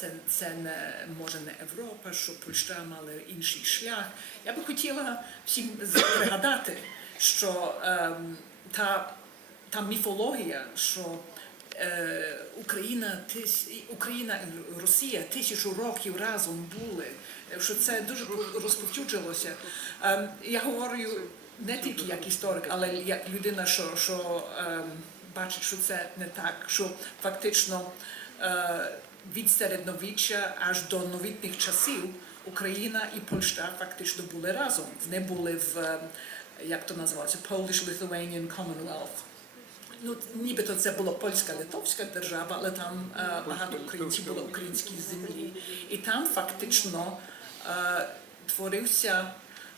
це, це не може не Європа, що Польща мала інший шлях. Я би хотіла всім пригадати, що ем, та, та міфологія, що е, Україна, тис, Україна і Росія тисячу років разом були, що це дуже розповсюджилося. Ем, я говорю не тільки як історик, але як людина, що, що ем, бачить, що це не так, що фактично від середньовіччя аж до новітніх часів Україна і Польща фактично були разом. Вони були в ем, як то називається Polish-Lithuanian Commonwealth. Ну, нібито це була польська литовська держава, але там е, багато українців було українській землі. І там фактично е, творився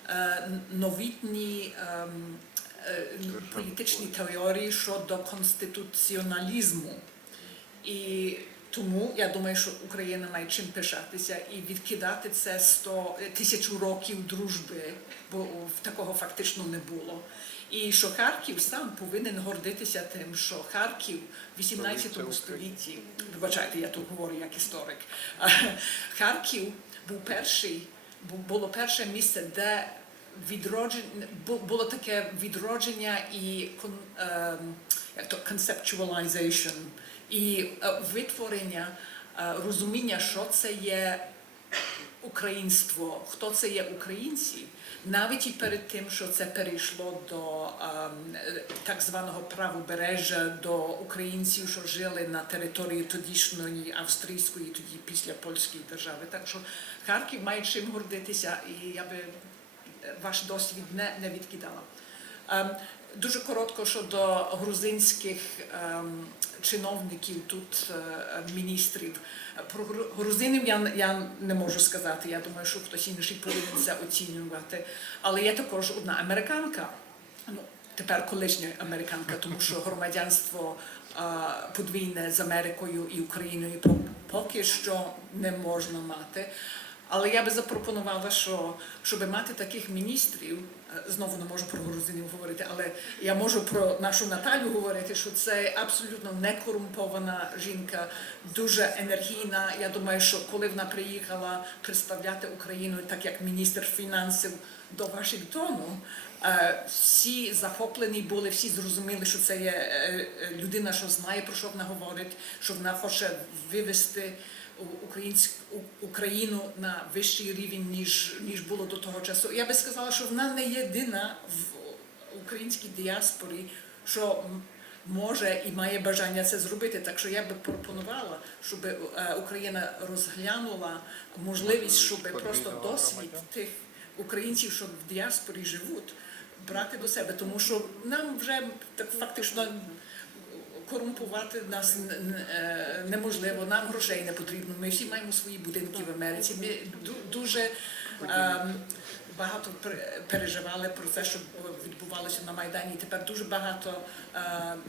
е, новітні ем, е, політичні теорії щодо конституціоналізму. І тому я думаю, що Україна має чим пишатися і відкидати це 100 тисячу років дружби, бо такого фактично не було. І що Харків сам повинен гордитися тим, що Харків в 18 столітті, вибачайте, я тут говорю як історик, Харків був перший, бу- було перше місце, де відродження було таке відродження і ем, як то conceptualization, і е, витворення е, розуміння, що це є українство, хто це є українці, навіть і перед тим, що це перейшло до ем, е, так званого правобережжя, до українців, що жили на території тодішньої австрійської, тоді після польської держави. Так що Харків має чим гордитися, і я би ваш досвід не, не відкидала. Дуже коротко щодо грузинських ем, чиновників тут, е, міністрів. Про гру- грузинів я, я не можу сказати. Я думаю, що хтось інший повинен це оцінювати. Але є також одна американка, ну тепер колишня американка, тому що громадянство е, подвійне з Америкою і Україною по- поки що не можна мати. Але я би запропонувала, що щоб мати таких міністрів, е, знову не можу про грузинів говорити, але я можу про нашу Наталю говорити, що це абсолютно не корумпована жінка, дуже енергійна. Я думаю, що коли вона приїхала представляти Україну, так як міністр фінансів до Вашингтону, всі захоплені були, всі зрозуміли, що це є е, е, людина, що знає про що вона говорить, що вона хоче вивести Україну на вищий рівень, ніж ніж було до того часу. Я би сказала, що вона не єдина в українській діаспорі, що може і має бажання це зробити. Так що я би пропонувала, щоб е, Україна розглянула можливість, щоб просто досвід тих українців, що в діаспорі живуть, брати до себе, тому що нам вже так фактично корумпувати нас е, неможливо, нам грошей не потрібно. Ми всі маємо свої будинки в Америці. Ми дуже ем, багато пер- переживали про це, що відбувалося на Майдані. Тепер дуже багато е,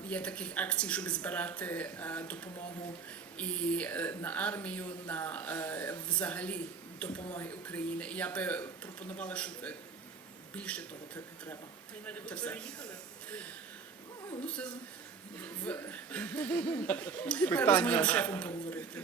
є таких акцій, щоб збирати е, допомогу і е, на армію, на взагалі допомоги Україні. І я би пропонувала, щоб більше того тр- треба. Це все. Ну, Ну, це. Треба з моїм шефом поговорити.